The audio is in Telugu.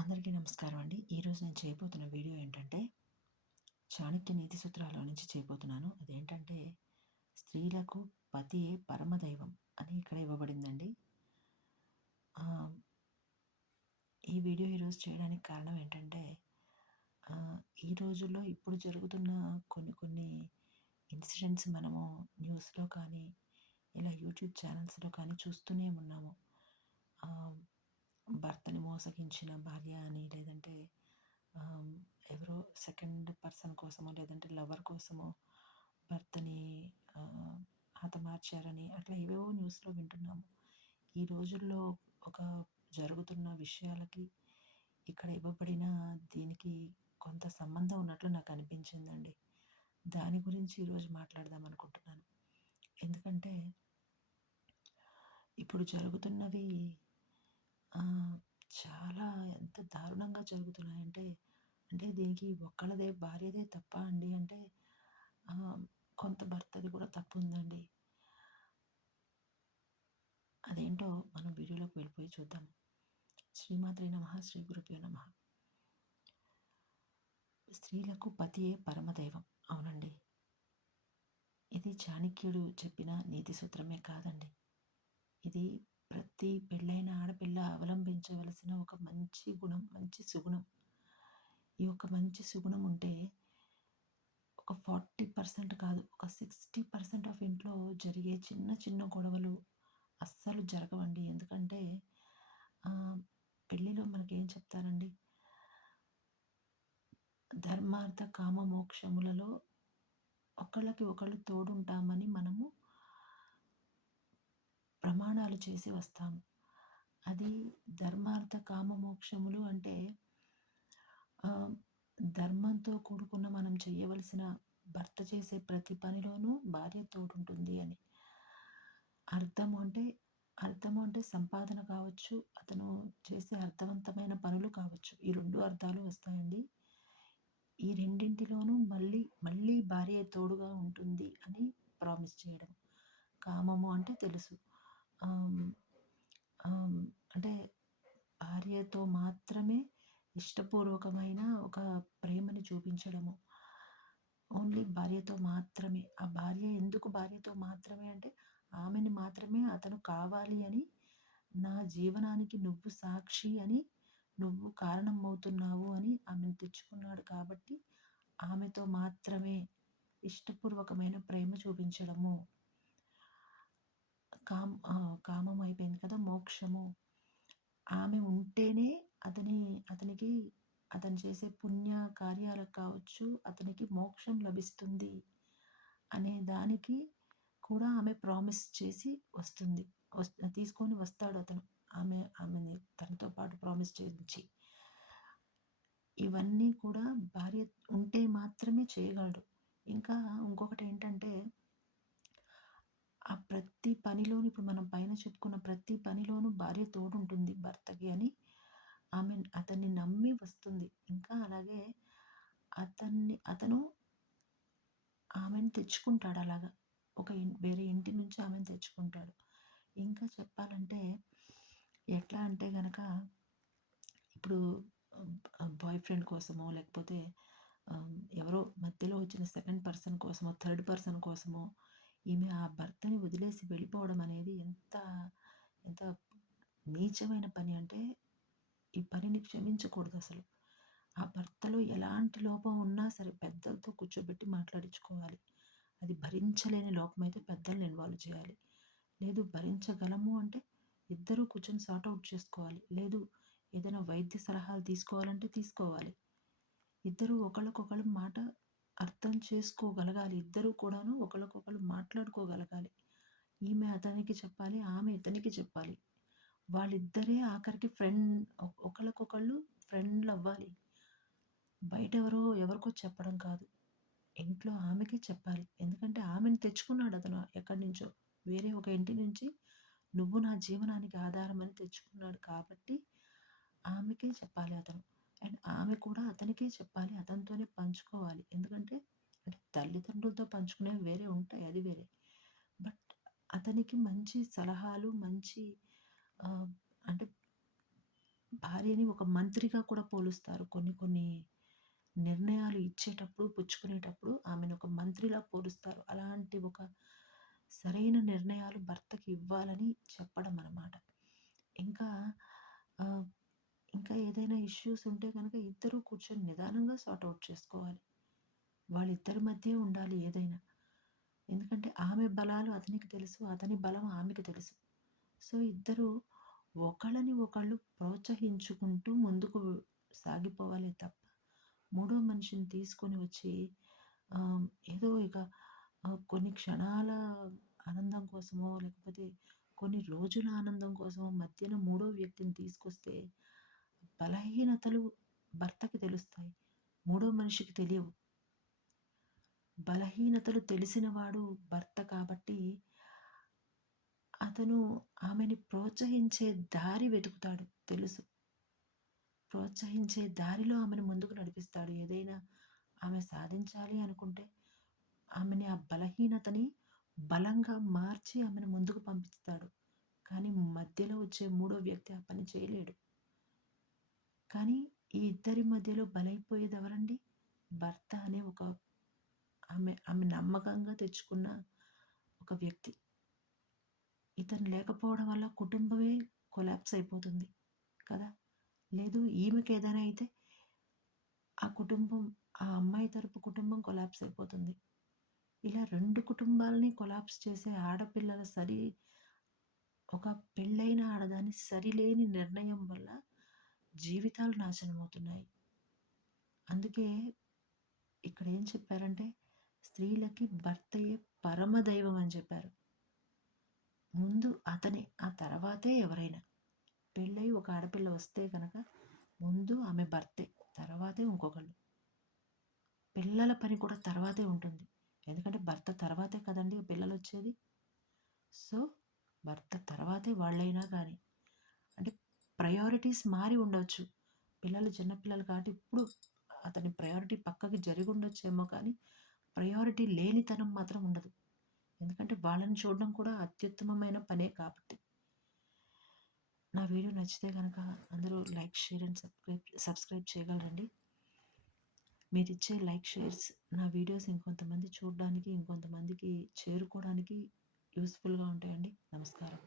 అందరికీ నమస్కారం అండి. ఈరోజు నేను చేయబోతున్న వీడియో ఏంటంటే, చాణక్య నీతి సూత్రాల నుంచి చేయబోతున్నాను. అదేంటంటే, స్త్రీలకు పతియే పరమదైవం అని ఇక్కడ ఇవ్వబడిందండి. ఆహ్, ఈ వీడియో ఈరోజు చేయడానికి కారణం ఏంటంటే, ఈ రోజుల్లో ఇప్పుడు జరుగుతున్న కొన్ని ఇన్సిడెంట్స్ మనము న్యూస్‌లో కానీ, ఇలా యూట్యూబ్ ఛానల్స్‌లో కానీ చూస్తూనే ఉన్నాము. ఆహ్, భర్తని మోసగించిన భార్య అని, లేదంటే ఆహ్, ఎవరో సెకండ్ పర్సన్ కోసమో, లేదంటే లవర్ కోసమో భర్తని ఆహ్, హతమార్చారని అట్లా ఏవేవో న్యూస్‌లో వింటున్నాము. ఈ రోజుల్లో ఒక జరుగుతున్న విషయాలకి, ఇక్కడ ఇవ్వబడిన దీనికి కొంత సంబంధం ఉన్నట్లు నాకు అనిపించిందండి. దాని గురించి ఈరోజు మాట్లాడదాం అనుకుంటున్నాను. ఎందుకంటే ఇప్పుడు జరుగుతున్నవి ఆహ్, చాలా ఎంత దారుణంగా జరుగుతున్నాయంటే, దీనికి ఒక్కళ్ళదే భార్యదే తప్పా అండి అంటే, ఆహ్, కొంత భర్తది కూడా తప్పుందండి. అదేంటో మనం వీడియోలోకి వెళ్ళిపోయి చూద్దాం. శ్రీమాత్రే నమః! శ్రీ గురుభ్యో నమః! స్త్రీలకు పతియే పరమదైవం. అవునండి. ఇది చాణక్యుడు చెప్పిన నీతి సూత్రమే కాదండి. ఇది ప్రతి పెళ్ళైన ఆడపిల్ల అవలంబించవలసిన ఒక మంచి గుణం, మంచి సుగుణం. ఈ యొక్క మంచి సుగుణం ఉంటే ఒక 40% కాదు, ఒక 60% ఆఫ్ ఇంట్లో జరిగే చిన్న చిన్న గొడవలు అస్సలు జరగవండి. ఎందుకంటే ఆహ్, పెళ్ళిలో మనకేం చెప్తారండి? ధర్మార్థ కామ మోక్షములలో ఒకళ్ళకి ఒకళ్ళు తోడుంటామని మనము ప్రమాణాలు చేసి వస్తాము. అది ధర్మార్థ కామ మోక్షములు అంటే ఆహ్, ధర్మంతో కూడుకున్న మనం చేయవలసిన భర్త చేసే ప్రతి పనిలోనూ భార్య తోడుంటుంది అని. అర్థము అంటే, సంపాదన కావచ్చు, అతను చేసే అర్థవంతమైన పనులు కావచ్చు. ఈ 2 అర్థాలు వస్తాయండి. ఈ రెండింటిలోనూ మళ్ళీ భార్యే తోడుగా ఉంటుంది అని ప్రామిస్ చేయడం. కామము అంటే తెలుసు. ఆహ్, ఆహ్, అంటే భార్యతో మాత్రమే ఇష్టపూర్వకమైన ఒక ప్రేమని చూపించడము. ఓన్లీ భార్యతో మాత్రమే. ఆ భార్య ఎందుకు భార్యతో మాత్రమే అంటే, ఆమెని మాత్రమే అతను కావాలి అని, నా జీవనానికి నువ్వు సాక్షి అని, నువ్వు కారణమవుతున్నావు అని ఆమెను తెచ్చుకున్నాడు కాబట్టి, ఆమెతో మాత్రమే ఇష్టపూర్వకమైన ప్రేమ చూపించడము. కామం అయిపోయింది కదా! మోక్షము. ఆమె ఉంటేనే అతనికి అతను చేసే పుణ్య కార్యాలకు కావచ్చు, అతనికి మోక్షం లభిస్తుంది అనే దానికి కూడా ఆమె ప్రామిస్ చేసి వస్తుంది. తీసుకొని వస్తాడతను. ఆమెని తనతో పాటు ప్రామిస్ చేయించి. ఇవన్నీ కూడా భార్య ఉంటే మాత్రమే చేయగలడు. ఇంకా ఇంకొకటేంటంటే, ఆ ప్రతి పనిలోను ఇప్పుడు మనం పైన చెప్పుకున్న ప్రతి పనిలోనూ భార్య తోడుంటుంది భర్తకి అని అతన్ని నమ్మి వస్తుంది. ఇంకా అలాగే అతను ఆమెను తెచ్చుకుంటాడు అలాగా. వేరే ఇంటి నుంచి ఆమెను తెచ్చుకుంటాడు. ఇంకా చెప్పాలంటే ఎట్లా అంటే గనక, ఇప్పుడు బాయ్ ఫ్రెండ్ కోసమో, లేకపోతే ఎవరో మధ్యలో వచ్చిన సెకండ్ పర్సన్ కోసమో, థర్డ్ పర్సన్ కోసమో ఈమె ఆ భర్తని వదిలేసి వెళ్ళిపోవడం అనేది ఎంత నీచమైన పని అంటే, ఈ పనిని క్షమించకూడదసలు. ఆ భర్తలో ఎలాంటి లోపం ఉన్నా సరే పెద్దలతో కూర్చోబెట్టి మాట్లాడించుకోవాలి. అది భరించలేని లోపమైతే పెద్దల్ని ఇన్వాల్వ్ చేయాలి. లేదు భరించగలము అంటే ఇద్దరూ కూర్చొని సార్ట్ ఔట్ చేసుకోవాలి. లేదు ఏదైనా వైద్య సలహాలు తీసుకోవాలంటే తీసుకోవాలి. ఇద్దరూ ఒకళ్ళకొకళ్ళు మాట అర్థం చేసుకోగలగాలి. ఇద్దరూ కూడాను ఒకళ్ళకొకళ్ళు మాట్లాడుకోగలగాలి. ఈమె అతనికి చెప్పాలి, ఆమె ఇతనికి చెప్పాలి. వాళ్ళిద్దరే ఆఖరికి ఒకళ్ళకొకళ్ళు ఫ్రెండ్‌లవ్వాలి. బయటెవరో ఎవరికో చెప్పడం కాదు. ఇంట్లో ఆమెకే చెప్పాలి. ఎందుకంటే ఆమెను తెచ్చుకున్నాడతను ఎక్కడి నుంచో. వేరే ఒక ఇంటి నుంచి నువ్వు నా జీవనానికి ఆధారం అని తెచ్చుకున్నాడు కాబట్టి, ఆమెకే చెప్పాలి అతను. అండ్ ఆమె కూడా అతనికే చెప్పాలి. అతనితోనే పంచుకోవాలి. ఎందుకంటే తల్లిదండ్రులతో పంచుకునేవి వేరే ఉంటాయి. అది వేరే. బట్ అతనికి మంచి సలహాలు, మంచి ఆహ్, అంటే భార్యని ఒక మంత్రిగా కూడా పోలుస్తారు. కొన్ని కొన్ని నిర్ణయాలు ఇచ్చేటప్పుడు, పుచ్చుకునేటప్పుడు ఆమెను ఒక మంత్రిలా పోలుస్తారు. అలాంటి ఒక సరైన నిర్ణయాలు భర్తకి ఇవ్వాలని చెప్పడం అన్నమాట. ఇంకా ఆహ్, ఇంకా ఏదైనా ఇష్యూస్ ఉంటే గనక ఇద్దరూ కూర్చొని నిదానంగా సార్ట్ ఔట్ చేసుకోవాలి. వాళ్ళిద్దరి మధ్యే ఉండాలి ఏదైనా. ఎందుకంటే ఆమె బలాలు అతనికి తెలుసు. అతని బలం ఆమెకి తెలుసు. సో, ఇద్దరు ఒకళ్ళని ఒకళ్ళు ప్రోత్సహించుకుంటూ ముందుకు సాగిపోవాలే తప్ప, మూడో మనిషిని తీసుకొని వచ్చి ఆహ్, ఏదో ఇక కొన్ని క్షణాల ఆనందం కోసమో, లేకపోతే కొన్ని రోజుల ఆనందం కోసమో మధ్యన మూడో వ్యక్తిని తీసుకొస్తే బలహీనతలు భర్తకి తెలుస్తాయి. మూడో మనిషికి తెలియవు. బలహీనతలు తెలిసినవాడు భర్త కాబట్టి అతను ఆమెని ప్రోత్సహించే దారి వెతుకుతాడు తెలుసు. ప్రోత్సహించే దారిలో ఆమెను ముందుకు నడిపిస్తాడు. ఏదైనా ఆమె సాధించాలి అనుకుంటే, ఆమెని ఆ బలహీనతని బలంగా మార్చి ఆమెను ముందుకు పంపిస్తాడు. కానీ మధ్యలో వచ్చే మూడో వ్యక్తి ఆ పని చేయలేడు. కానీ ఈ ఇద్దరి మధ్యలో బలైపోయేదెవరండి? భర్త అనే ఒక ఆమె నమ్మకంగా తెచ్చుకున్న ఒక వ్యక్తి. ఇతను లేకపోవడం వల్ల కుటుంబమే కొలాప్స్ అయిపోతుంది కదా! లేదు ఈమెకేదైనా అయితే ఆ కుటుంబం ఆ అమ్మాయి తరపు కుటుంబం కొలాప్స్ అయిపోతుంది. ఇలా 2 కుటుంబాలని కొలాప్స్ చేసే ఆడపిల్లల ఒక పెళ్ళైన ఆడదాని సరిలేని నిర్ణయం వల్ల జీవితాలు నాశనమవుతున్నాయి. అందుకే ఇక్కడేం చెప్పారంటే స్త్రీలకి భర్తయే పరమదైవం అని చెప్పారు. ముందు అతనే, ఆ తర్వాతే ఎవరైనా. పెళ్ళై ఒక ఆడపిల్ల వస్తే గనక ముందు ఆమె భర్తే, తర్వాతే ఇంకొకళ్ళు. పిల్లల పని కూడా తర్వాతే ఉంటుంది. ఎందుకంటే భర్త తర్వాతే కదండీ పిల్లలొచ్చేది. సో, భర్త తర్వాతే వాళ్ళైనా గానీ. అంటే ప్రయారిటీస్ మారి ఉండొచ్చు. పిల్లలు చిన్న పిల్లలు కాబట్టి ఇప్పుడు అతని ప్రయారిటీ పక్కకి జరిగుండొచ్చేమో కానీ, ప్రయారిటీ లేనితనం మాత్రం ఉండదు. ఎందుకంటే వాళ్ళని చూడడం కూడా అత్యుత్తమమైన పనే కాబట్టి. నా వీడియో నచ్చితే గనక అందరూ లైక్, షేర్ అండ్ సబ్స్క్రైబ్ చేయగలరండి. మీరిచ్చే లైక్, షేర్స్ నా వీడియోస్ ఇంకొంతమంది చూడడానికి, ఇంకొంతమందికి చేరుకోవడానికి యూజ్‌ఫుల్‌గా ఉంటాయండి. నమస్కారం.